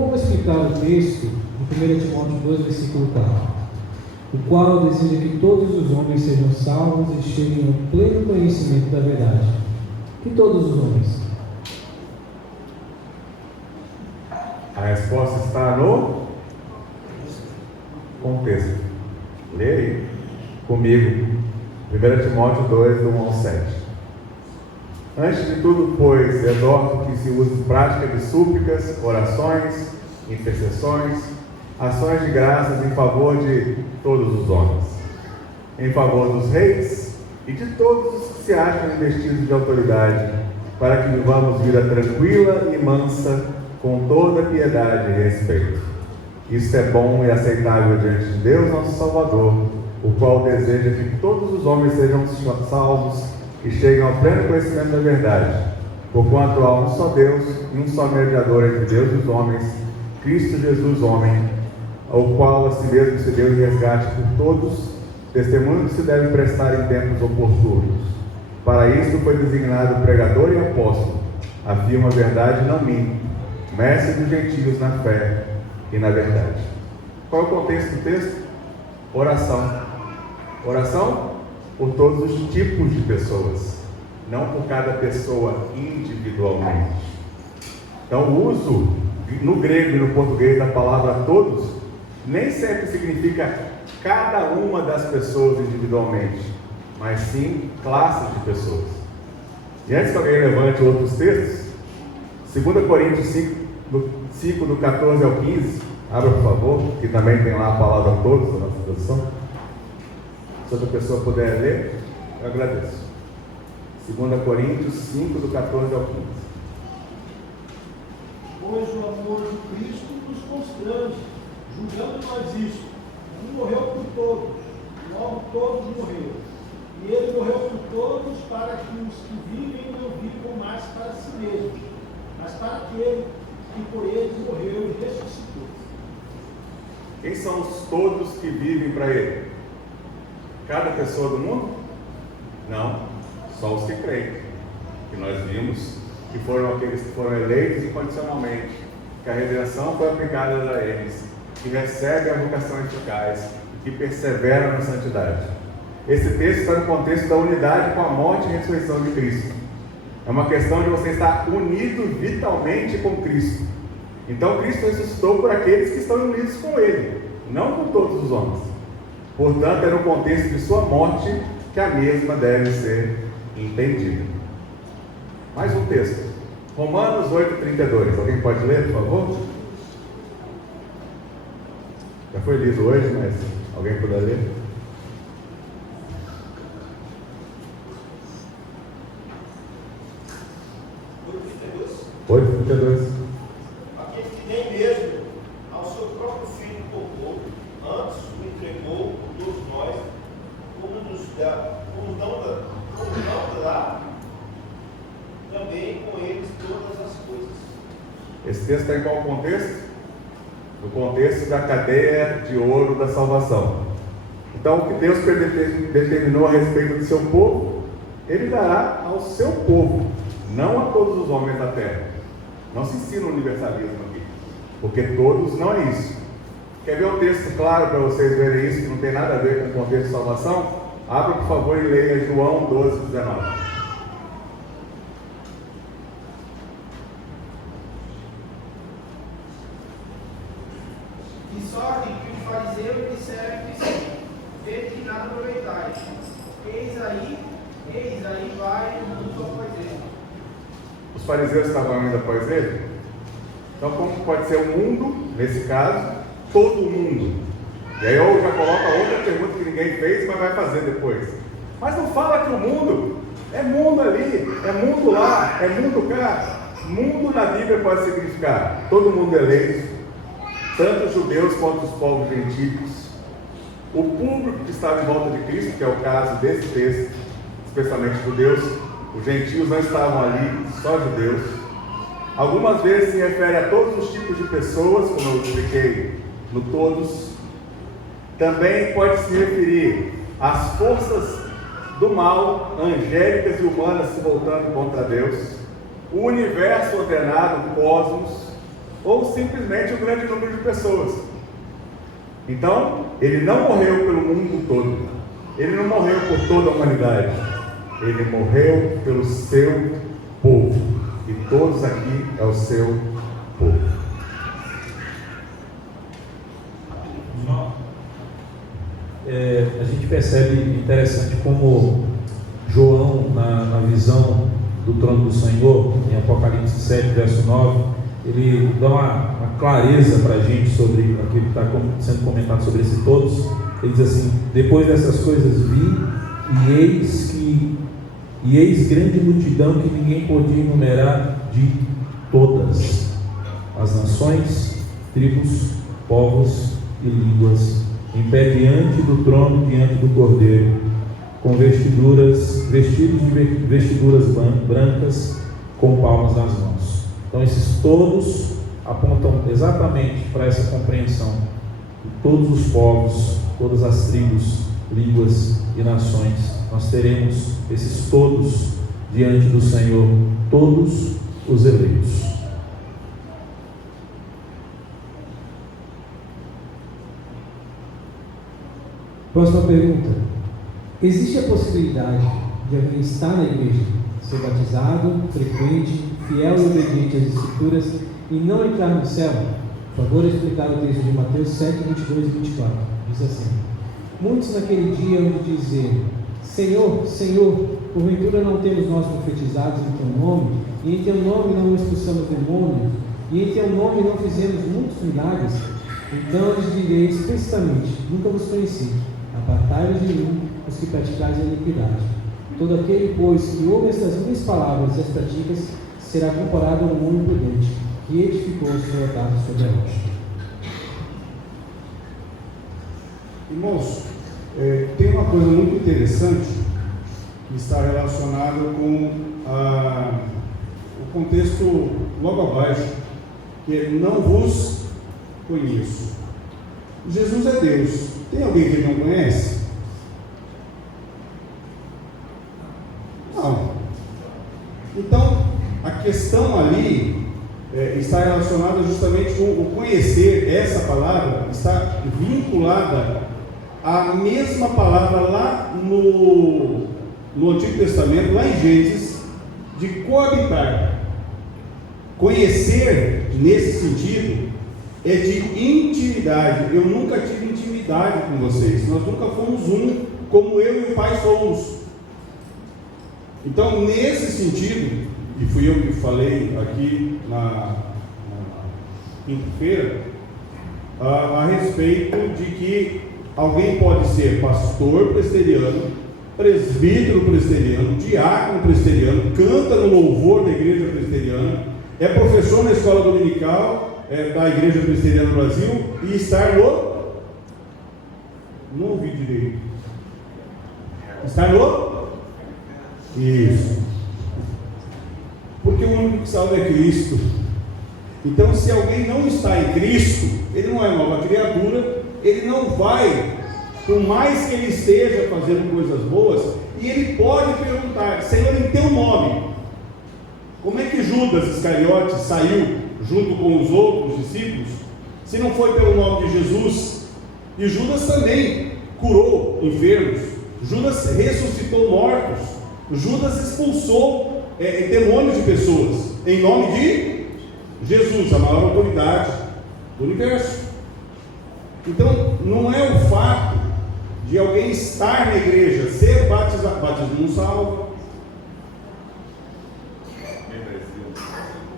como explicar o texto de 1 Timóteo 2, versículo 4, o qual deseja que todos os homens sejam salvos e cheguem ao pleno conhecimento da verdade? Que todos os homens? A resposta está no contexto. Lê aí comigo, 1 Timóteo 2, do 1 ao 7. Antes de tudo, pois, exorto que se use prática de súplicas, orações, intercessões, ações de graças em favor de todos os homens, em favor dos reis e de todos os que se acham investidos de autoridade, para que vivamos vida tranquila e mansa, com toda piedade e respeito. Isto é bom e aceitável diante de Deus, nosso Salvador, o qual deseja que todos os homens sejam salvos e cheguem ao pleno conhecimento da verdade, porquanto há um só Deus e um só mediador entre Deus e os homens, Cristo Jesus, homem, ao qual a si mesmo se deu em resgate por todos, testemunho que se deve prestar em tempos oportunos. Para isto foi designado pregador e apóstolo, afirma a verdade e não minto, mestre dos gentios na fé e na verdade. Qual é o contexto do texto? Oração. Oração por todos os tipos de pessoas, não por cada pessoa individualmente. Então, o uso no grego e no português da palavra todos nem sempre significa cada uma das pessoas individualmente, mas sim classes de pessoas. E antes que alguém levante outros textos, 2 Coríntios 5, do 14 ao 15, abra por favor, que também tem lá a palavra todos na nossa tradução. Se outra pessoa puder ler, eu agradeço. 2 Coríntios 5, do 14 ao 15. Pois o amor de Cristo nos constrange, julgando nós isto: um morreu por todos, logo todos morreram. E ele morreu por todos, para que os que vivem não vivam mais para si mesmos, mas para aquele que por eles morreu e ressuscitou. Quem são os todos que vivem para ele? Cada pessoa do mundo? Não, só os que creem, que nós vimos que foram aqueles que foram eleitos incondicionalmente, que a redenção foi aplicada a eles, que recebem a vocação eficaz, que perseveram na santidade. Esse texto está no contexto da unidade com a morte e ressurreição de Cristo. É uma questão de você estar unido vitalmente com Cristo. Então Cristo ressuscitou por aqueles que estão unidos com Ele, não com todos os homens. Portanto, é no contexto de sua morte que a mesma deve ser entendida. Mais um texto, Romanos 8:32. Alguém pode ler, por favor? Já foi lido hoje, mas alguém puder ler? Oi, 32. Aquele que nem mesmo ao seu próprio filho poupou, antes o entregou por todos nós, como não dará também com eles todas as coisas. Esse texto está em qual contexto? No contexto da cadeia de ouro da salvação. Então, o que Deus determinou a respeito do seu povo, Ele dará ao seu povo, não a todos os homens da terra. Não se ensina o universalismo aqui, porque todos não é isso. Quer ver um texto claro para vocês verem isso, que não tem nada a ver com o contexto de salvação? Abra, por favor, e leia João 12:19. De sorte que os fariseus disseram que sim, vede que nada aproveitais. Eis aí vai o mundo após ele. Os fariseus estavam indo após ele? Então, como pode ser o mundo, nesse caso, todo mundo? E aí eu já coloco a outra pergunta que ninguém fez, mas vai fazer depois. Mas não fala que o mundo é mundo ali, é mundo lá, é mundo cá. Mundo na Bíblia pode significar todo mundo eleito, tanto os judeus quanto os povos gentílicos, o público que estava em volta de Cristo, que é o caso desse texto, especialmente judeus. Os gentios não estavam ali, só judeus. Algumas vezes se refere a todos os tipos de pessoas, como eu expliquei no todos. Também pode se referir às forças do mal, angélicas e humanas se voltando contra Deus, o universo ordenado, o cosmos, ou simplesmente um grande número de pessoas. Então, ele não morreu pelo mundo todo, ele não morreu por toda a humanidade, ele morreu pelo seu povo, e todos aqui é o seu povo. A gente percebe interessante como João, na visão do trono do Senhor, em Apocalipse 7, verso 9, ele dá uma clareza para a gente sobre aquilo que está sendo comentado sobre esse todos. Ele diz assim: depois dessas coisas vi, e eis grande multidão que ninguém podia enumerar, de todas as nações, tribos, povos e línguas, em pé diante do trono, diante do Cordeiro, com vestidos de vestiduras brancas, com palmas nas mãos. Então esses todos apontam exatamente para essa compreensão de todos os povos, todas as tribos, línguas e nações. Nós teremos esses todos diante do Senhor, todos os eleitos. Próxima pergunta: existe a possibilidade de alguém estar na igreja, ser batizado, frequente, fiel e obediente às Escrituras e não entrar no céu? Por favor, explicar o texto de Mateus 7, 22 e 24. Diz assim: muitos naquele dia hão de dizer: Senhor, Senhor, porventura não temos nós profetizados em Teu nome, e em Teu nome não expulsamos demônios, e em Teu nome não fizemos muitos milagres? Então lhes direi explicitamente: nunca vos conheci. Apartai-vos de mim, os que praticais a iniquidade. Todo aquele, pois, que ouve estas minhas palavras e as pratica, será comparado a um homem prudente, que edificou a sua casa sobre a rocha. Irmãos, tem uma coisa muito interessante que está relacionada com o contexto logo abaixo, que é: não vos conheço. Jesus é Deus. Tem alguém que ele não conhece? Não. Então, a questão ali está relacionada justamente com o conhecer. Essa palavra está vinculada à mesma palavra lá no Antigo Testamento, lá em Gênesis, de coabitar. Conhecer, nesse sentido, é de intimidade. Eu nunca tive intimidade com vocês, nós nunca fomos um, como eu e o Pai somos. Então, nesse sentido, e fui eu que falei aqui na quinta-feira, a respeito de que alguém pode ser pastor presbiteriano, presbítero presbiteriano, diácono presbiteriano, canta no louvor da igreja presbiteriana, é professor na escola dominical da igreja presbiteriana do Brasil e estar não ouvi direito. Estar Isso. Porque o único que salva é Cristo. Então, se alguém não está em Cristo, ele não é nova criatura, ele não vai, por mais que ele esteja fazendo coisas boas, e ele pode perguntar: Senhor, em teu nome, como é que Judas Iscariote saiu junto com os outros discípulos, se não foi pelo nome de Jesus? E Judas também curou enfermos, Judas ressuscitou mortos, Judas expulsou demônios de pessoas, em nome de Jesus, a maior autoridade do universo. Então, não é o fato de alguém estar na igreja, ser batizado, batismo não salva,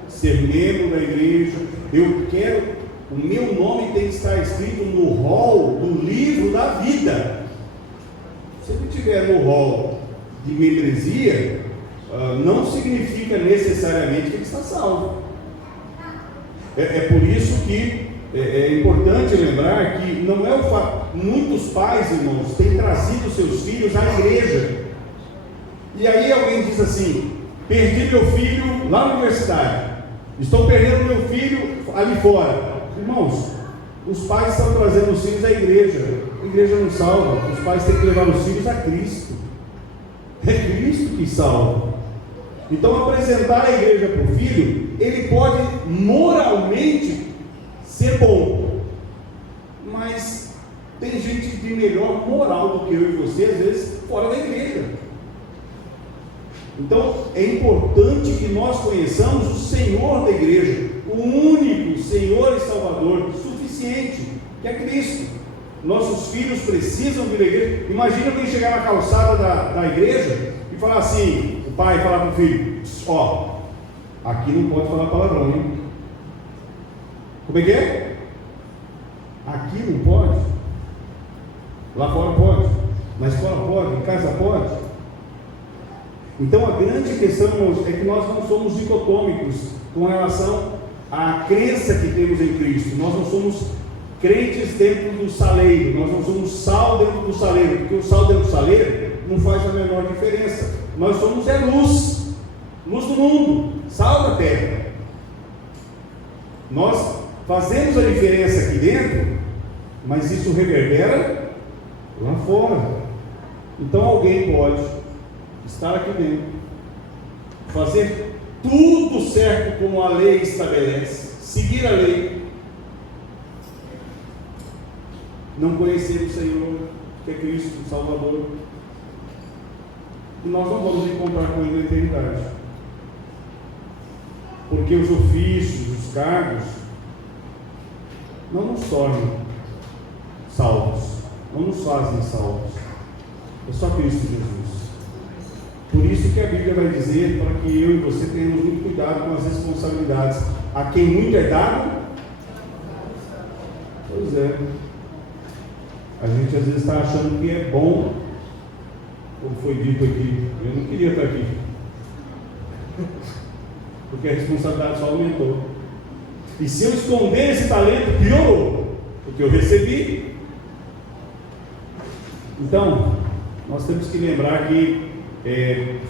ser membro da igreja. O meu nome tem que estar escrito no rol do livro da vida. Se ele estiver no rol de membresia, não significa necessariamente que ele está salvo. É por isso que é importante lembrar que não é o fato. Muitos pais, irmãos, têm trazido seus filhos à igreja, e aí alguém diz assim: perdi meu filho lá na universidade, estou perdendo meu filho ali fora. Irmãos, os pais estão trazendo os filhos à igreja. A igreja não salva. Os pais têm que levar os filhos a Cristo. É Cristo que salva. Então, apresentar a igreja para o filho, ele pode moralmente ser bom, mas tem gente de melhor moral do que eu e você, às vezes, fora da igreja. Então, é importante que nós conheçamos o Senhor da igreja, o único Senhor e Salvador suficiente, que é Cristo. Nossos filhos precisam vir à igreja. Imagina alguém chegar na calçada da igreja e falar assim, o pai falar para o filho: ó, aqui não pode falar palavrão, hein? Como é que é? Aqui não pode. Lá fora pode. Na escola pode. Em casa pode. Então a grande questão, irmãos, é que nós não somos dicotômicos com relação à crença que temos em Cristo. Nós não somos crentes dentro do saleiro, nós não somos sal dentro do saleiro, porque o sal dentro do saleiro não faz a menor diferença. Nós somos luz, luz do mundo, sal da terra. Nós fazemos a diferença aqui dentro, mas isso reverbera lá fora. Então alguém pode estar aqui dentro, fazer tudo certo como a lei estabelece, seguir a lei, não conhecer o Senhor, que é Cristo, o Salvador, e nós não vamos encontrar com Ele na eternidade, porque os ofícios, os cargos, não nos tornam salvos, não nos fazem salvos, é só Cristo Jesus. Por isso que a Bíblia vai dizer para que eu e você tenhamos muito cuidado com as responsabilidades. A quem muito é dado, pois é. A gente às vezes está achando que é bom, como foi dito aqui, eu não queria estar aqui, porque a responsabilidade só aumentou. E se eu esconder esse talento, piorou, porque eu recebi. Então, nós temos que lembrar que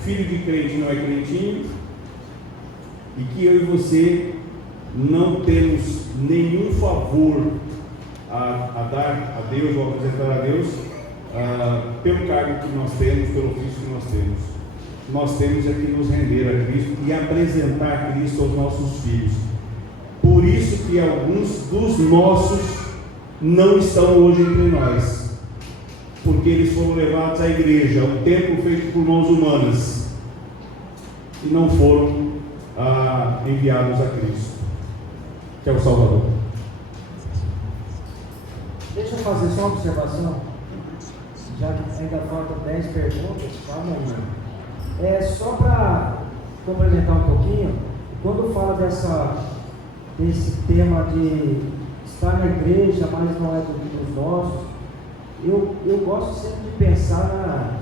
filho de crente não é crentinho, e que eu e você não temos nenhum favor a dar a Deus ou a apresentar a Deus pelo cargo que nós temos, pelo ofício que nós temos. Nós temos é que nos render a Cristo e apresentar Cristo aos nossos filhos. Por isso que alguns dos nossos não estão hoje entre nós, porque eles foram levados à igreja, ao templo feito por mãos humanas, e não foram enviados a Cristo, que é o Salvador. Deixa eu fazer só uma observação, já que ainda faltam 10 perguntas para amanhã. Só para complementar um pouquinho, quando fala desse tema de estar na igreja, mas não é dos nossos, eu gosto sempre de pensar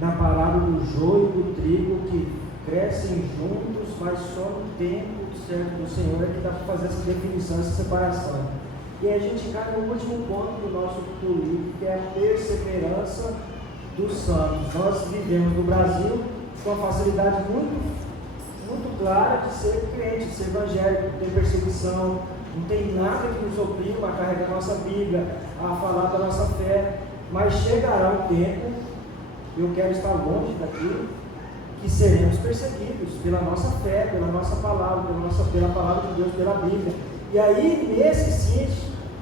na palavra do joio e do trigo que crescem juntos, mas só no tempo certo do Senhor é que dá para fazer essa definição, essa separação. E a gente cai no último ponto do nosso livro, que é a perseverança dos santos. Nós vivemos no Brasil com uma facilidade muito clara de ser crente, de ser evangélico, não tem perseguição, não tem nada que nos obrigue a carregar a nossa Bíblia, a falar da nossa fé, mas chegará um tempo, eu quero estar longe daquilo, que seremos perseguidos pela nossa fé, pela nossa palavra, pela palavra de Deus, pela Bíblia. E aí, nesse sim,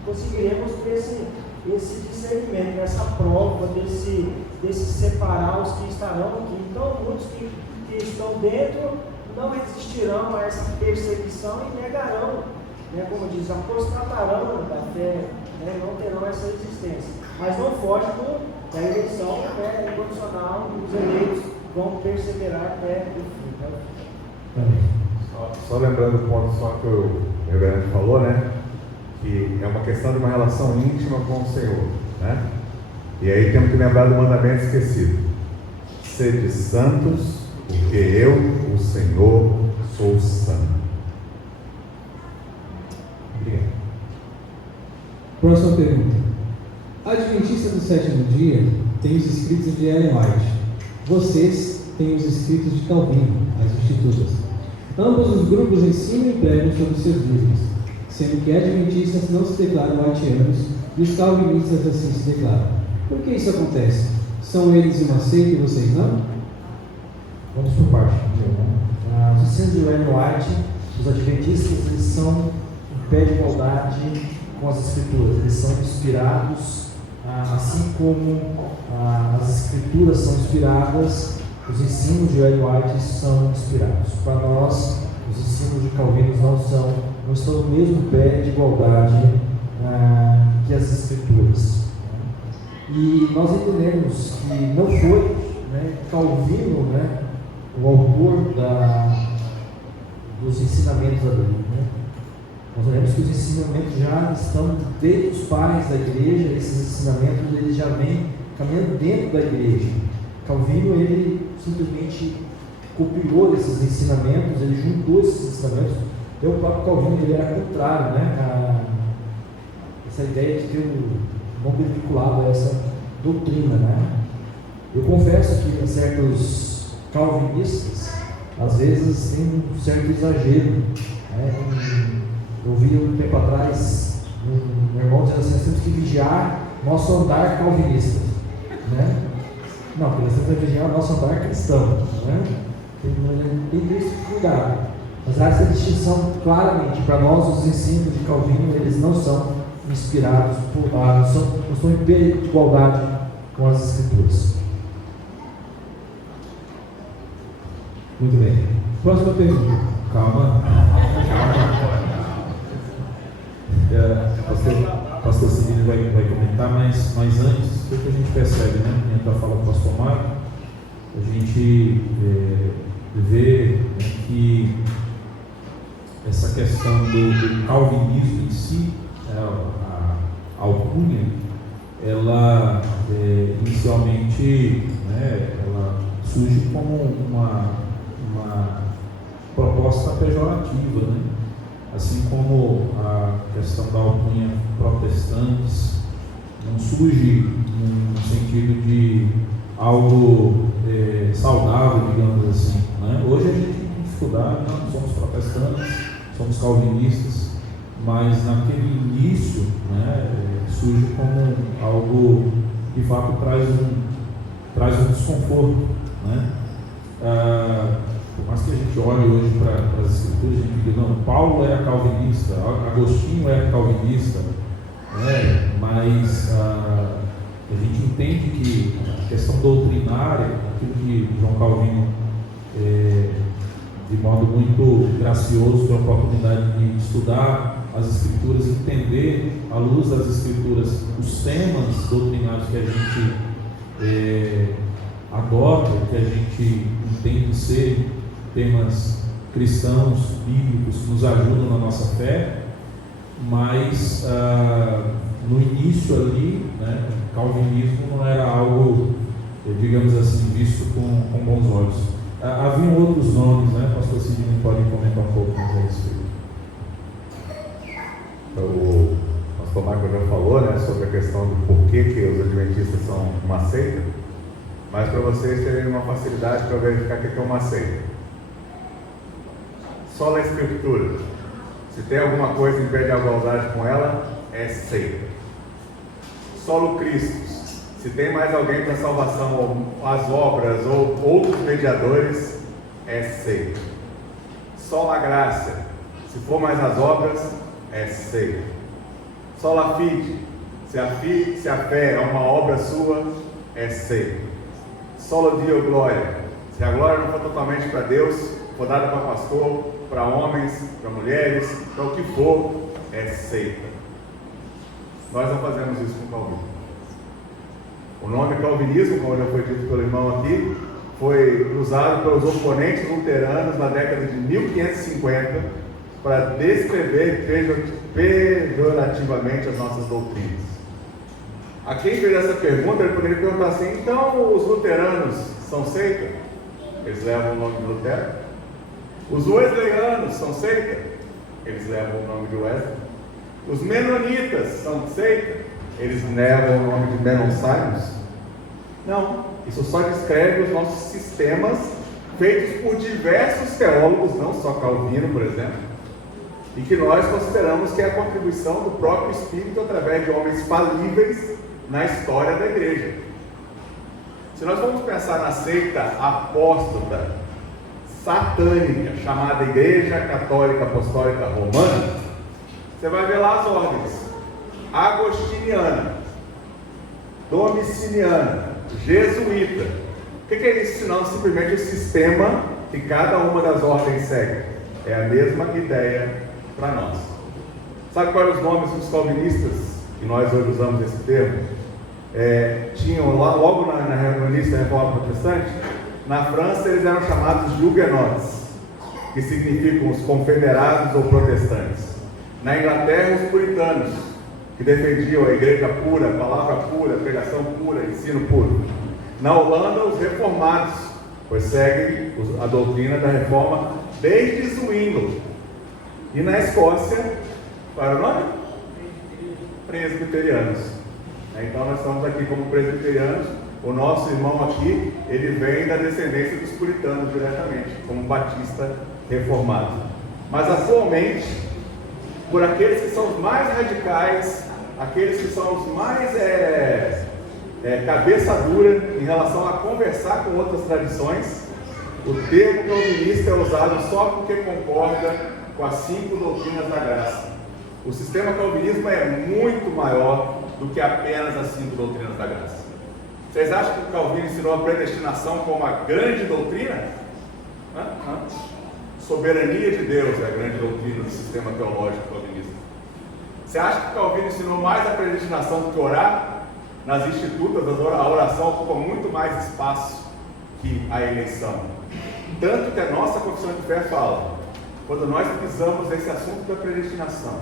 conseguiremos ter esse discernimento, essa prova, desse separar os que estarão aqui. Então, muitos que estão dentro não resistirão a essa perseguição e negarão, como diz, apostatarão da fé, não terão essa resistência. Mas não foge da eleição, incondicional, os eleitos vão perseverar até o fim. Só lembrando o ponto só que o reverendo falou, que é uma questão de uma relação íntima com o Senhor, E aí temos que lembrar do mandamento esquecido: sede santos, porque eu, o Senhor, sou santo. Obrigado. Próxima pergunta. A Adventista do Sétimo Dia tem os escritos de Ellen White. Vocês têm os escritos de Calvino, as Institutas. Ambos os grupos ensinam e pregam sobre seus livros, sendo que adventistas não se declaram whiteanos e os calvinistas assim se declaram. Por que isso acontece? São eles uma seita e vocês não? Vamos por parte. ensinos de Ellen White, os adventistas, eles são em pé de igualdade com as Escrituras. Eles são inspirados, assim como as Escrituras são inspiradas, os ensinos de Ellen White são inspirados. Para nós, os ensinos de Calvino não estão no mesmo pé de igualdade que as Escrituras. E nós entendemos que não foi, né, Calvino, né, o autor dos ensinamentos da Bíblia. Né? Nós sabemos que os ensinamentos já estão desde os pais da igreja, esses ensinamentos eles já vêm caminhando dentro da igreja. Calvino, ele simplesmente copiou esses ensinamentos, ele juntou esses ensinamentos. E o próprio Calvino ele era contrário, né, essa ideia de ter um nome vinculado a essa doutrina. Né? Eu confesso que certos calvinistas, às vezes, tem um certo exagero. Né? Eu vi um tempo atrás um irmão dizendo assim: nós temos que vigiar nosso andar calvinista. Né? Não, porque nós temos que vigiar nosso andar cristão. Né? Tem isso, cuidado. Mas há essa distinção claramente. Para nós, os ensinos de Calvino, eles não são inspirados por não estão em pé de igualdade com as Escrituras. Muito bem. Próxima pergunta. Calma. Pastor Cibino vai comentar, mas antes, o que a gente percebe, né, dentro da fala do pastor Mário, a gente vê, né, que essa questão do calvinismo em si, a alcunha, ela inicialmente, né, ela surge como uma proposta pejorativa, né? Assim como a questão da alcunha protestantes não surge no sentido de algo saudável, digamos assim, né? Hoje a gente tem dificuldade, não somos protestantes, somos calvinistas, mas naquele início, né, surge como algo que de fato traz um desconforto, né? Por mais que a gente olhe hoje para as Escrituras, a gente diga, não, Paulo era calvinista, Agostinho era calvinista, né? Mas a gente entende que a questão doutrinária, aquilo que João Calvino, de modo muito gracioso, tem a oportunidade de estudar as Escrituras, entender à luz das Escrituras os temas doutrinários que a gente adota, que a gente entende ser temas cristãos, bíblicos, que nos ajudam na nossa fé, mas no início ali, né, o calvinismo não era algo, digamos assim, visto com bons olhos. Haviam outros nomes, né? O pastor Sidney pode comentar um pouco mais a respeito. O pastor Marco já falou, né, sobre a questão do porquê que os adventistas são uma seita, mas para vocês terem uma facilidade para verificar o que é uma seita. Só a Escritura. Se tem alguma coisa em pé de igualdade com ela, é seita. Solo Cristo. Se tem mais alguém para salvação, ou as obras, ou outros mediadores, é seita. Só a graça. Se for mais as obras, é seita. Só a fide. Se a fé é uma obra sua, é seita. Só a Dio glória. Se a glória não for totalmente para Deus, for dada para pastor, para homens, para mulheres, para o que for, é seita. Nós não fazemos isso com Calvino. O nome calvinismo, como já foi dito pelo irmão aqui, foi usado pelos oponentes luteranos na década de 1550 para descrever pejorativamente as nossas doutrinas. A quem fez essa pergunta, ele poderia perguntar assim: então os luteranos são seita? Eles levam o nome de Lutero. Os wesleyanos são seita? Eles levam o nome de Wesley. Os menonitas são seita? Eles levam o nome de Menon Simons? Não, isso só descreve os nossos sistemas feitos por diversos teólogos, não só Calvino, por exemplo, e que nós consideramos que é a contribuição do próprio Espírito através de homens falíveis na história da igreja. Se nós vamos pensar na seita apóstata, satânica, chamada Igreja Católica Apostólica Romana, você vai ver lá as ordens: agostiniana, domiciliana, jesuíta. O que é isso senão simplesmente o sistema que cada uma das ordens segue? É a mesma ideia para nós. Sabe quais os nomes dos calvinistas, que nós hoje usamos esse termo? Tinham lá, logo no início da Reforma Protestante, na França eles eram chamados de huguenotes, que significam os confederados ou protestantes. Na Inglaterra, os puritanos, que defendiam a igreja pura, a palavra pura, a pregação pura, ensino puro. Na Holanda, os reformados, pois seguem a doutrina da reforma desde Zwingli. E na Escócia, qual era o nome? Presbiterianos. Então nós estamos aqui como presbiterianos. O nosso irmão aqui, ele vem da descendência dos puritanos diretamente, como batista reformado. Mas atualmente, por aqueles que são os mais radicais, aqueles que são os mais cabeça dura em relação a conversar com outras tradições, o termo calvinista é usado só porque concorda com as 5 doutrinas da graça. O sistema calvinismo é muito maior do que apenas as 5 doutrinas da graça. Vocês acham que o Calvino ensinou a predestinação como a grande doutrina? Soberania de Deus é a grande doutrina do sistema teológico calvinista. Você acha que o Calvino ensinou mais a predestinação do que orar? Nas institutas, a oração ocupa muito mais espaço que a eleição. Tanto que a nossa confissão de fé fala, quando nós pisamos nesse assunto da predestinação,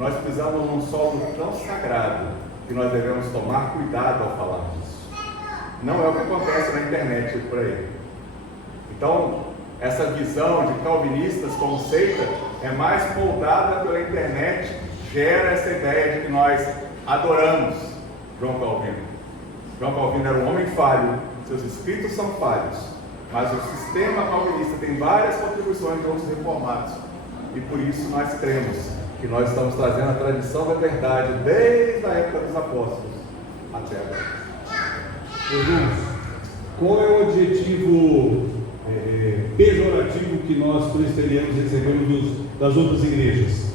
nós pisamos num solo tão sagrado que nós devemos tomar cuidado ao falar disso. Não é o que acontece na internet por aí. Então, essa visão de calvinistas como seita é mais moldada pela internet, gera essa ideia de que nós adoramos João Calvino. João Calvino era um homem falho, seus escritos são falhos, mas o sistema calvinista tem várias contribuições de outros reformados, e por isso nós cremos que nós estamos trazendo a tradição da verdade desde a época dos apóstolos até agora. Irmãos, qual é o adjetivo pejorativo que nós presbiterianos recebemos das outras igrejas?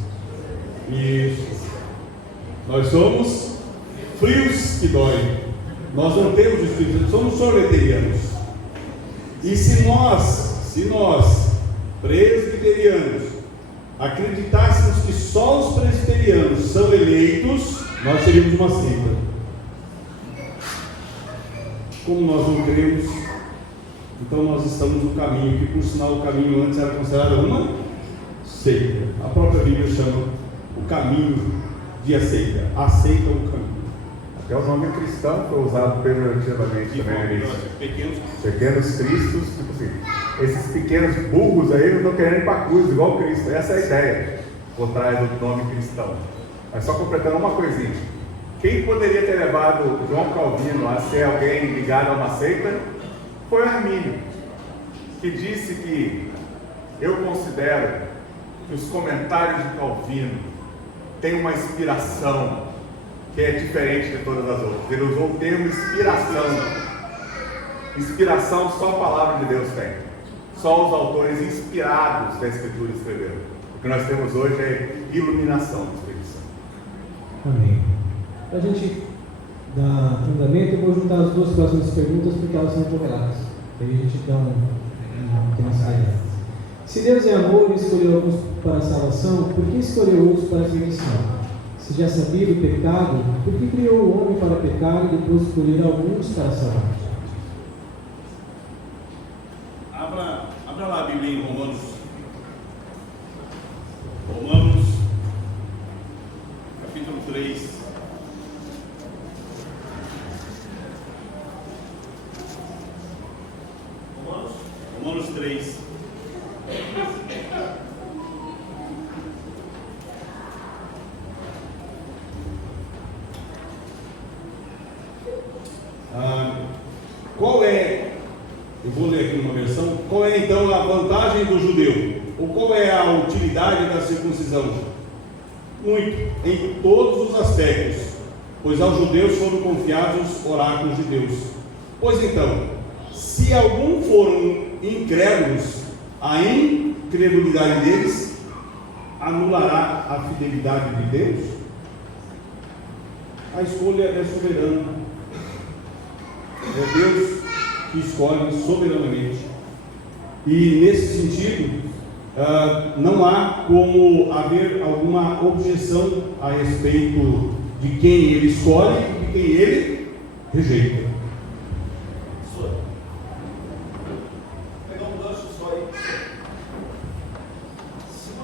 Isso. Nós somos frios que doem. Nós não temos espírito, somos sorveterianos. E se nós presbiterianos acreditássemos que só os presbiterianos são eleitos, nós seríamos uma seita. Como nós não cremos, então nós estamos no caminho, que por sinal o caminho antes era considerado uma seita. A própria Bíblia chama o caminho de a seita. A seita é o caminho. Até o nome cristão foi usado pejorativamente também. Pequenos cristos, tipo assim, esses pequenos burros aí não estão querendo ir para a cruz, igual Cristo. Essa é a ideia por trás do nome cristão. Mas só completando uma coisinha. Quem poderia ter levado João Calvino a ser alguém ligado a uma seita foi Armínio, que disse que eu considero que os comentários de Calvino têm uma inspiração que é diferente de todas as outras. Ele usou o termo inspiração. Inspiração só a palavra de Deus tem. Só os autores inspirados da Escritura escreveram. O que nós temos hoje é iluminação do Espírito Santo. Amém. Para a gente dar fundamento, eu vou juntar as duas próximas perguntas porque elas são correlatas. Aí a gente dá uma saída. Se Deus é amor e escolheu alguns para a salvação, por que escolheu outros para a perdição? Se já sabia do pecado, por que criou o homem para pecar e depois escolher alguns para salvar? Abra lá a Bíblia em Romanos, capítulo 3. Romanos 3. Qual é, eu vou ler aqui uma versão, qual é então a vantagem do judeu? Ou qual é a utilidade da circuncisão? Muito, em todos os aspectos, pois aos judeus foram confiados os oráculos de Deus. Pois então, se algum foram incrédulos, a incredulidade deles anulará a fidelidade de Deus? A escolha é soberana. É Deus que escolhe soberanamente. E nesse sentido, não há como haver alguma objeção a respeito de quem ele escolhe e de quem ele rejeita. Pegar um gancho só aí.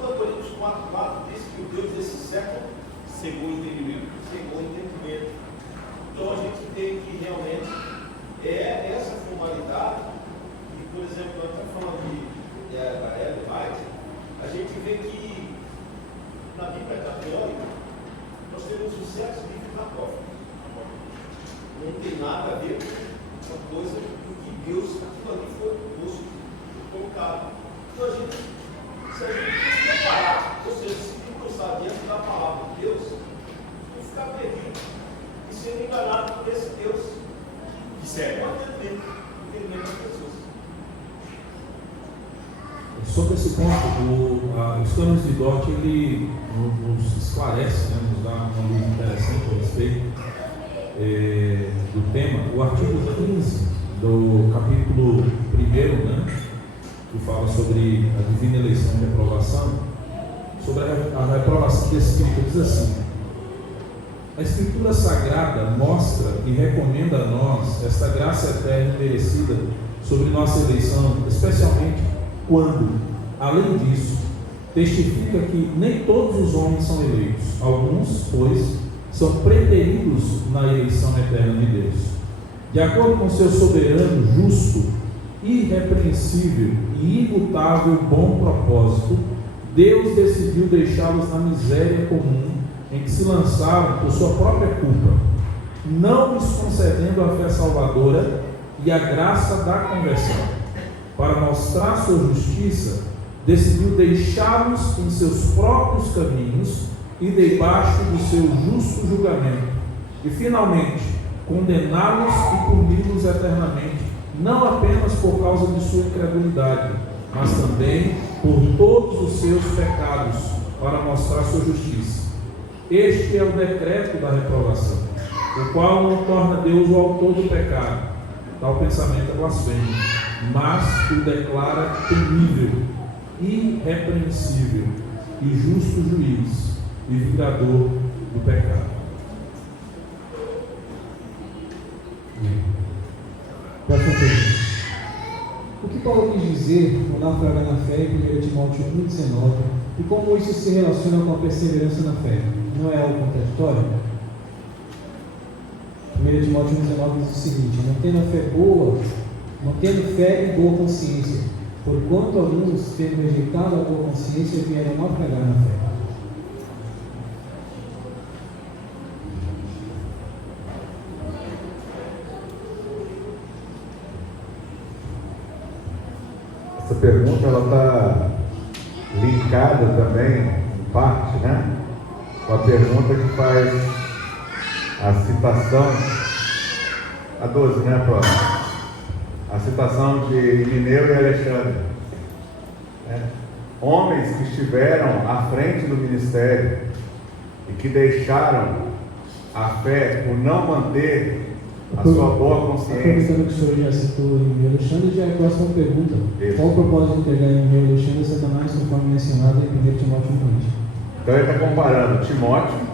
2 Coríntios 4:4 diz que o Deus desse século cegou o entendimento. Então a gente tem que realmente essa formalidade. E, por exemplo, eu estou falando da Ellen White, a gente vê que na Bíblia católica nós temos o sexo livre na porta. Não tem nada a ver com a coisa do que Deus, aquilo ali foi posto, colocado. Então se a gente preparar, ou seja, se cruzar diante da palavra de Deus, não ficar perdido e ser enganado por esse Deus que serve o entendimento das pessoas. Sobre esse ponto, o Stones de Dort, ele nos esclarece, né, nos dá uma luz interessante a respeito do tema. O artigo 15 do capítulo 1, né, que fala sobre a divina eleição e reprovação, sobre a reprovação desse Espírito, diz assim: a Escritura Sagrada mostra e recomenda a nós esta graça eterna e merecida sobre nossa eleição, especialmente quando, além disso, testifica que nem todos os homens são eleitos. Alguns, pois, são preteridos na eleição eterna de Deus. De acordo com seu soberano, justo, irrepreensível e imutável bom propósito, Deus decidiu deixá-los na miséria comum em que se lançaram por sua própria culpa, não lhes concedendo a fé salvadora e a graça da conversão. Para mostrar sua justiça, decidiu deixá-los em seus próprios caminhos e debaixo do seu justo julgamento, e finalmente condená-los e puni-los eternamente, não apenas por causa de sua incredulidade, mas também por todos os seus pecados, para mostrar sua justiça. Este é o decreto da reprovação, o qual não torna Deus o autor do pecado. Tal pensamento é blasfêmio, mas o declara temível, irrepreensível e justo juiz e vingador do pecado. Próxima pergunta. O que Paulo quis dizer ao naufragar na fé em 1 Timóteo 1,19 e como isso se relaciona com a perseverança na fé? Não é algo contraditório? 1 Timóteo 1,19 diz o seguinte: mantendo fé e boa consciência, porquanto alguns, tendo rejeitado a boa consciência, vieram naufragar na fé. Essa pergunta ela está linkada também, em parte, né, com a pergunta que faz a citação, a 12, né, próxima? A citação de Irineu e Alexandre. Homens que estiveram à frente do ministério e que deixaram a fé por não manter a sua boa consciência. Aproveitando que o senhor já citou em Alexandre, já é a próxima pergunta. Isso. Qual o propósito de entregar em Alexandre e Satanás, conforme mencionado em 1 Timóteo 1:20? Então ele está comparando Timóteo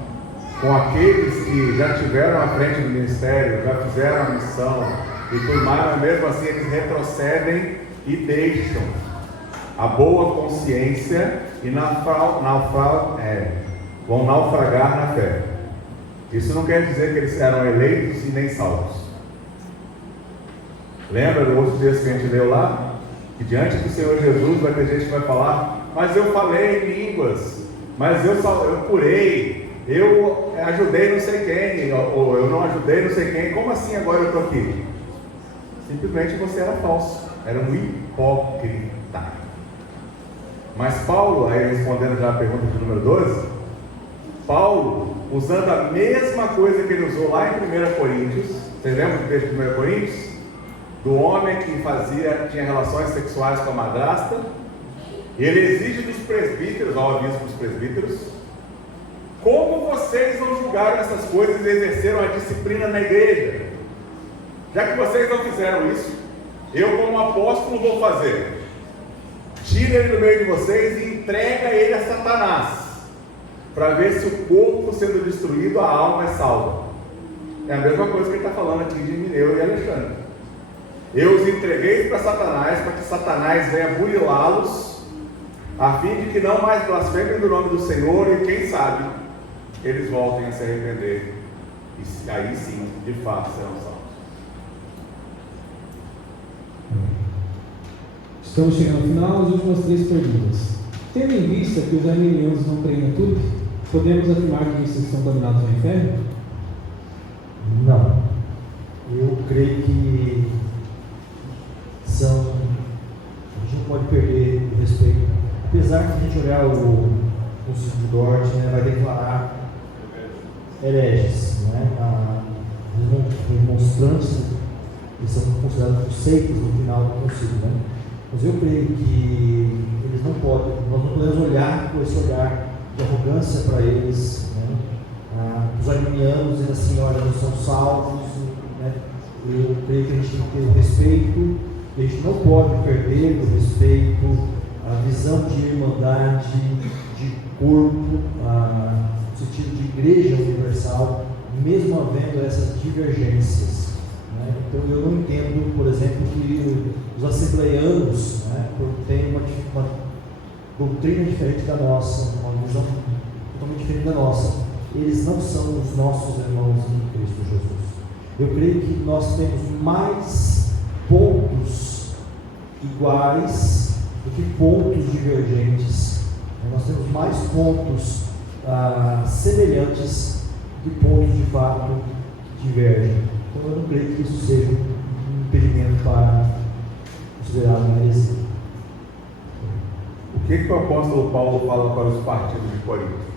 com aqueles que já estiveram à frente do ministério, já fizeram a missão e tudo mais, mas mesmo assim eles retrocedem e deixam a boa consciência e vão naufragar na fé. Isso não quer dizer que eles eram eleitos e nem salvos. Lembra do outro texto que a gente leu lá? Que diante do Senhor Jesus vai ter gente que vai falar: mas eu falei em línguas, mas eu curei, eu ajudei não sei quem, ou eu não ajudei não sei quem, como assim agora eu estou aqui? Simplesmente você era falso, era um hipócrita. Mas Paulo, aí respondendo já a pergunta de número 12, Paulo, usando a mesma coisa que ele usou lá em 1 Coríntios, vocês lembram do texto de 1 Coríntios? Do homem que tinha relações sexuais com a madrasta, Ele exige dos presbíteros, ao aviso para os presbíteros, como vocês não julgaram essas coisas e exerceram a disciplina na igreja. Já que vocês não fizeram isso, eu como apóstolo vou fazer. Tira ele do meio de vocês e entrega ele a Satanás, para ver se o corpo sendo destruído, a alma é salva. É a mesma coisa que ele está falando aqui de Mineu e Alexandre. Eu os entreguei para que Satanás venha burilá-los, a fim de que não mais blasfemem do nome do Senhor, e quem sabe, eles voltem a se arrepender, e aí sim, de fato, serão salvos. Estamos chegando ao final, as últimas 3 perguntas. Tendo em vista que os arminianos não creem em tudo, podemos afirmar que esses são condenados ao inferno? Não. Eu creio que são. A gente não pode perder o respeito. Apesar de a gente olhar o Concílio de Dort, né, vai declarar hereges, né? Demonstrantes, eles são considerados seitas no final do concílio, né? Mas eu creio que eles não podem, nós não podemos olhar com esse olhar de arrogância para eles, né? Os arminianos dizendo assim, olha, não são salvos, né? Eu creio que a gente tem que ter o respeito, a gente não pode perder o respeito, a visão de irmandade, de corpo, no sentido de igreja universal, mesmo havendo essas divergências, né? Então eu não entendo, por exemplo, que os assembleianos, né, têm uma doutrina diferente da nossa, uma visão totalmente diferente da nossa. Eles não são os nossos irmãos em Cristo Jesus. Eu creio que nós temos mais pontos iguais do que pontos divergentes. Nós temos mais pontos semelhantes do que pontos de fato que divergem. Então eu não creio que isso seja um impedimento para considerar uma heresia. O que o apóstolo Paulo fala para os partidos de Corinto?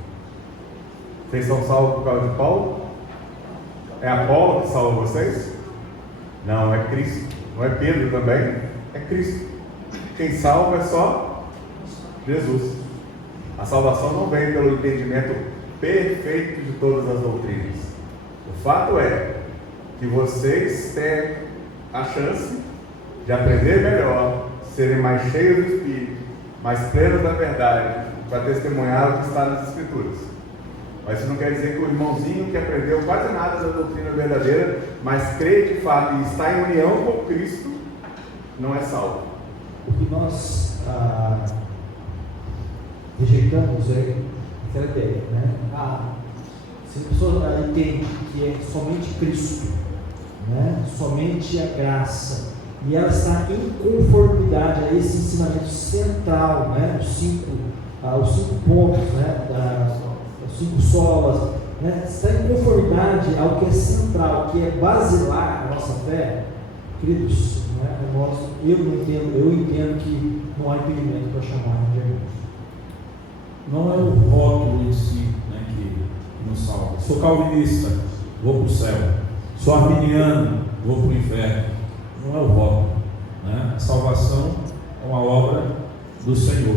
Vocês são salvos por causa de Paulo? É Apolo que salva vocês? Não, é Cristo. Não é Pedro também? É Cristo. Quem salva é só Jesus. A salvação não vem pelo entendimento perfeito de todas as doutrinas. O fato é que vocês têm a chance de aprender melhor, serem mais cheios do Espírito, mais plenos da verdade, para testemunhar o que está nas Escrituras. Mas isso não quer dizer que o irmãozinho que aprendeu quase nada da doutrina verdadeira, mas crê de fato e está em união com Cristo, não é salvo. O que nós rejeitamos é aquela ideia, né? Se a pessoa entende que é somente Cristo, né? Somente a graça, e ela está em conformidade a esse ensinamento central, né? Os cinco pontos, né? Os 5 solas, né? Está em conformidade ao que é central, que é basilar a nossa fé, queridos, né? Eu entendo que não há impedimento para chamar de irmãos. Não é o rótulo em si, né, que nos salva. Sou calvinista, vou para o céu. Sou arminiano, vou para o inferno. Não é o rótulo, né? A salvação é uma obra do Senhor.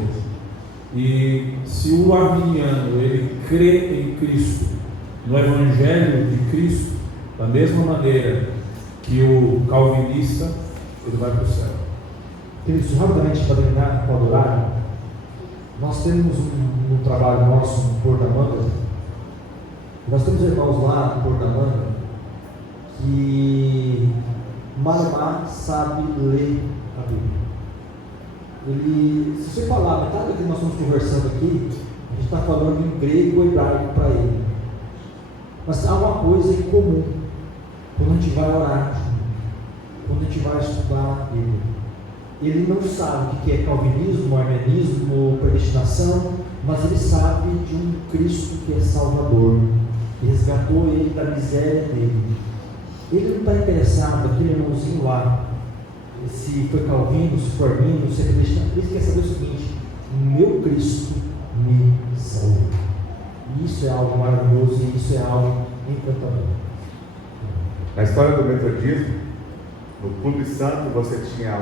E se o arminiano ele crê em Cristo, no Evangelho de Cristo, da mesma maneira que o calvinista, ele vai para o céu. Queridos, rapidamente para terminar com o horário, nós temos um trabalho nosso no Porto da Manga, nós temos irmãos lá no Porto da Manga que Malemar sabe ler a Bíblia. Se você falar metade do que nós estamos conversando aqui, a gente está falando em grego ou hebraico para ele. Mas há uma coisa em comum quando a gente vai orar, quando a gente vai estudar a Bíblia. Ele não sabe o que é calvinismo, arminianismo, predestinação, mas ele sabe de um Cristo que é Salvador, que resgatou ele da miséria dele. Ele não está interessado, aquele irmãozinho lá, se foi calvino, se for armínio, se é predestinado. Ele quer saber o seguinte: meu Cristo me salvou. Isso é algo maravilhoso e isso é algo encantador. Na história do metodismo, no Clube Santo você tinha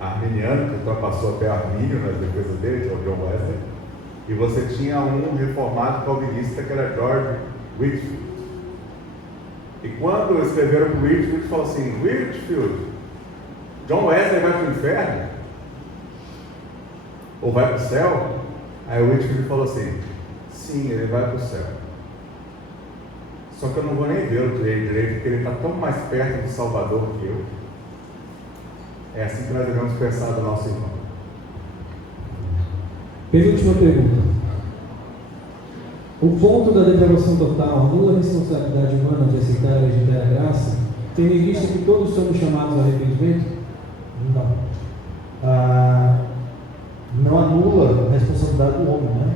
arminiano, que ultrapassou até Armínio nas defesas dele, que é o John Wesley, e você tinha um reformado calvinista que era George Whitefield. E quando escreveram para o Whitefield, falou assim: Whitefield, John Wesley vai para o inferno? Ou vai para o céu? Aí o Whitefield falou assim: sim, ele vai para o céu. Só que eu não vou nem vê-lo direito, porque ele está tão mais perto do Salvador que eu. É assim que nós devemos pensar do nosso irmão. Penúltima pergunta. O ponto da depravação total anula a responsabilidade humana de aceitar a legendária graça, tendo em vista que todos somos chamados ao arrependimento? Não. Não anula a responsabilidade do homem, né?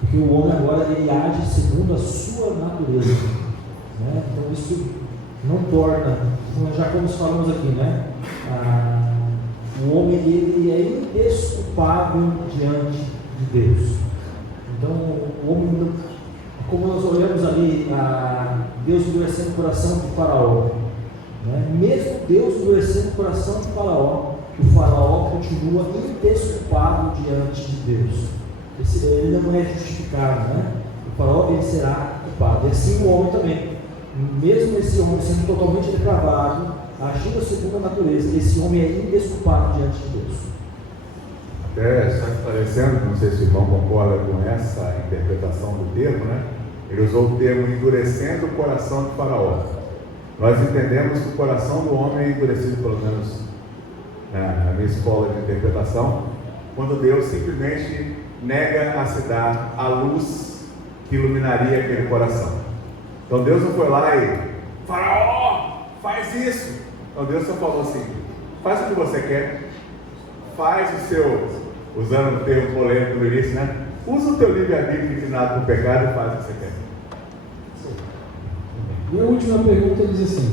Porque o homem agora ele age segundo a sua natureza, né? Então isso não torna, já como falamos aqui, né? O homem ele é indesculpável diante de Deus. Então o homem, como nós olhamos ali, Deus endurecendo o coração de Faraó, né? Mesmo Deus endurecendo o coração de Faraó, o Faraó continua indesculpável diante de Deus. Ele não é justificado, né? O Faraó ele será culpado. E assim o homem também. Mesmo esse homem sendo totalmente depravado, agindo segundo a natureza, esse homem é indesculpável diante de Deus. Até só esclarecendo, não sei se o irmão concorda com essa interpretação do termo, né? Ele usou o termo endurecendo o coração de Faraó. Nós entendemos que o coração do homem é endurecido, pelo menos na minha escola de interpretação, quando Deus simplesmente nega a se dar a luz que iluminaria aquele coração. Então Deus não foi lá e: Faraó, faz isso. Então Deus só falou assim: faz o que você quer, faz o seu, usando o termo polêmico no início, né? Usa o teu livre-arbítrio inclinado para o pecado e faz o que você quer. E a última pergunta diz assim: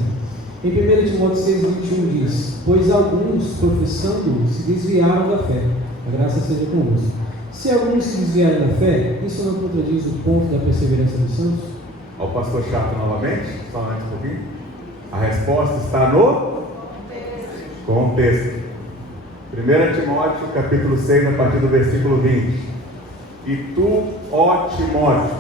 em 1 Timóteo 6,21 diz: pois alguns, professando, se desviaram da fé. A graça seja convosco. Se alguns se desviaram da fé, isso não contradiz o ponto da perseverança dos santos? Ao pastor Chato novamente, só antes um pouquinho. A resposta está no contexto. 1 Timóteo, capítulo 6, a partir do versículo 20. E tu, ó Timóteo,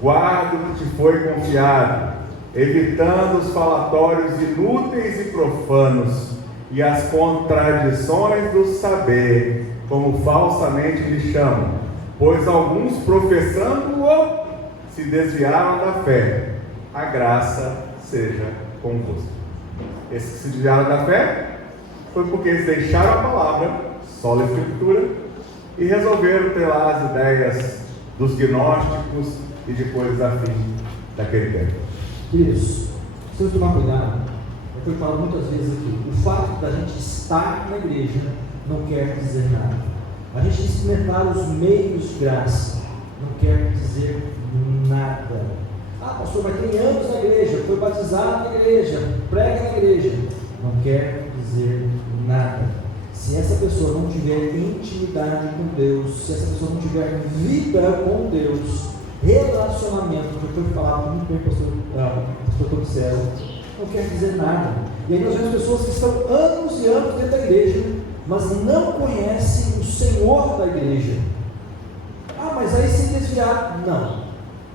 guarda o que te foi confiado, evitando os falatórios inúteis e profanos e as contradições do saber, como falsamente lhe chamam, pois alguns professando-o se desviaram da fé. A graça seja convosco. Esses que se desviaram da fé foi porque eles deixaram a palavra, só a escritura, e resolveram ter lá as ideias dos gnósticos e de coisas afins daquele tempo. Isso, preciso tomar cuidado. É que eu falo muitas vezes aqui: o fato da gente estar na igreja não quer dizer nada. A gente experimentar os meios de graça não quer dizer nada. Pastor, mas tem anos na igreja, foi batizado na igreja, prega na igreja. Não quer dizer nada. Se essa pessoa não tiver intimidade com Deus, se essa pessoa não tiver vida com Deus, relacionamento, que foi falado muito bem, pastor Tobicel, não quer dizer nada. E aí nós vemos pessoas que estão anos e anos dentro da igreja, mas não conhecem o Senhor da igreja. Mas aí se desviar. Não,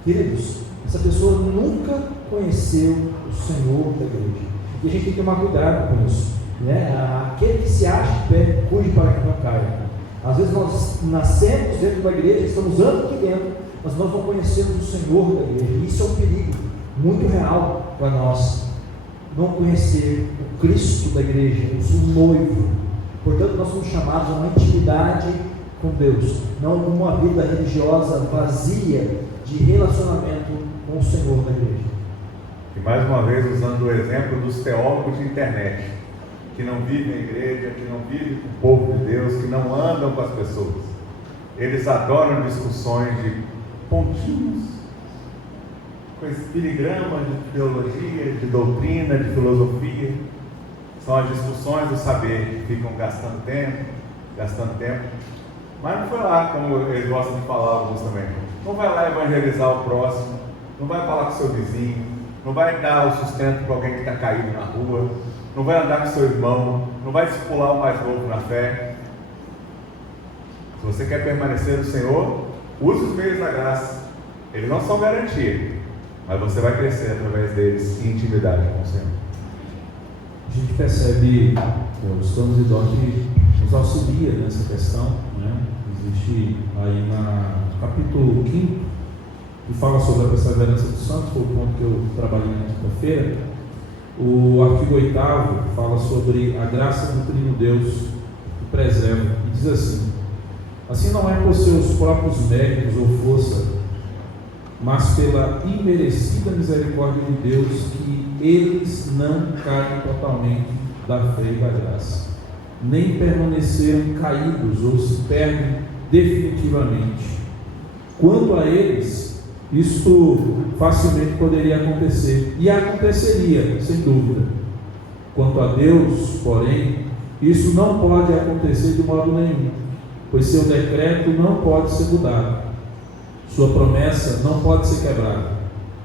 queridos, essa pessoa nunca conheceu o Senhor da igreja. E a gente tem que tomar cuidado com isso, né? Aquele que se acha de pé, cuide para que não caia. Às vezes nós nascemos dentro da igreja, estamos anos aqui dentro, mas nós não conhecemos o Senhor da igreja. E isso é um perigo muito real para nós, não conhecer o Cristo da igreja, o noivo. Portanto, nós somos chamados a uma intimidade com Deus, não uma vida religiosa vazia de relacionamento com o Senhor da igreja. E mais uma vez usando o exemplo dos teólogos de internet, que não vivem a igreja, que não vivem com o povo de Deus, que não andam com as pessoas. Eles adoram discussões de pontinhos, com esse filigrama de teologia, de doutrina, de filosofia. São as discussões do saber que ficam gastando tempo. Mas não foi lá, como eles gostam de falar, alguns também. Não vai lá evangelizar o próximo, não vai falar com o seu vizinho, não vai dar o sustento para alguém que está caído na rua, não vai andar com seu irmão, não vai discipular o mais novo na fé. Se você quer permanecer no Senhor, use os meios da graça. Eles não são garantia, mas você vai crescer através deles em intimidade com o Senhor. A gente percebe os planos de Dó que nos auxilia nessa questão, né? Existe aí no capítulo 5, que fala sobre a perseverança dos santos, foi o ponto que eu trabalhei na quinta-feira. O artigo 8º fala sobre a graça do Trino Deus que preserva, e diz assim: assim não é por seus próprios méritos ou força, mas pela imerecida misericórdia de Deus que eles não caem totalmente da fé e da graça, nem permaneceram caídos ou se perdem definitivamente. Quanto a eles, isto facilmente poderia acontecer, e aconteceria, sem dúvida. Quanto a Deus, porém, isso não pode acontecer de modo nenhum, pois seu decreto não pode ser mudado. Sua promessa não pode ser quebrada.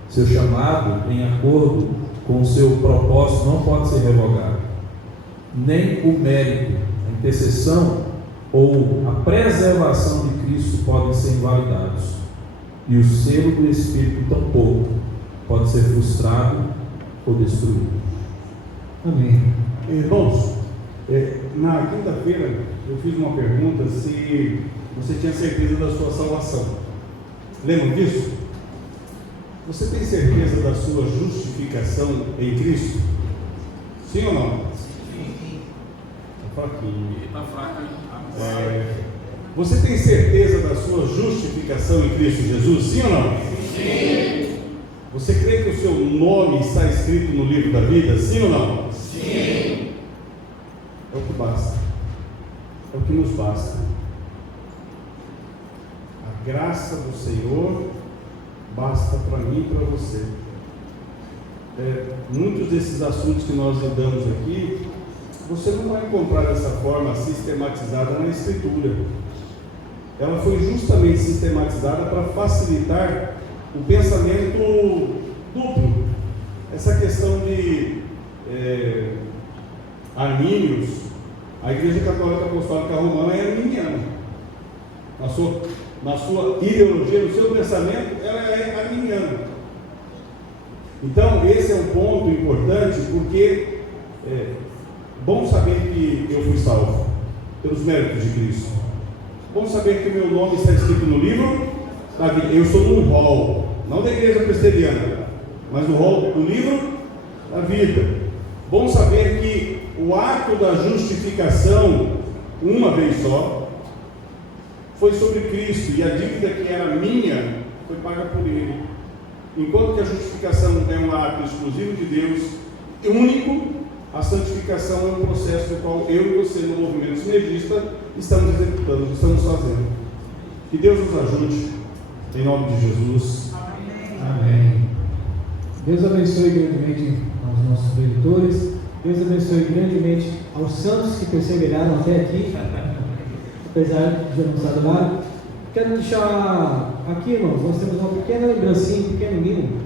Seu chamado, em acordo com o seu propósito, não pode ser revogado. Nem o mérito, a intercessão ou a preservação de Cristo podem ser invalidados. E o selo do Espírito tampouco pode ser frustrado ou destruído. Amém. Irmãos, na quinta-feira eu fiz uma pergunta se você tinha certeza da sua salvação. Lembram disso? Você tem certeza da sua justificação em Cristo? Sim ou não? Sim. Está fraquinho. Está fraco. Você tem certeza da sua justificação em Cristo Jesus? Sim ou não? Sim. Você crê que o seu nome está escrito no livro da vida? Sim ou não? Sim. É o que basta. É o que nos basta. A graça do Senhor basta para mim e para você. Muitos desses assuntos que nós lidamos aqui, você não vai encontrar dessa forma sistematizada na Escritura. Ela foi justamente sistematizada para facilitar o pensamento duplo. Essa questão de armínios, a Igreja Católica Apostólica Romana é arminiana. Na sua ideologia, no seu pensamento, ela é arminiana. Então, esse é um ponto importante, porque é bom saber que eu fui salvo pelos méritos de Cristo. Bom saber que o meu nome está escrito no livro da vida. Eu sou no rol, não da igreja presbiteriana, mas no rol do livro da vida. Bom saber que o ato da justificação, uma vez só, foi sobre Cristo, e a dívida que era minha foi paga por Ele. Enquanto que a justificação é um ato exclusivo de Deus, único, a santificação é um processo no qual eu e você, no movimento sinergista, estamos executando, estamos fazendo. Que Deus nos ajude, em nome de Jesus. Amém. Deus abençoe grandemente aos nossos leitores. Deus abençoe grandemente aos santos que perseveraram até aqui, apesar de eu não estar do lado. Quero deixar aqui, irmãos, nós temos uma pequena lembrancinha, um pequeno mimo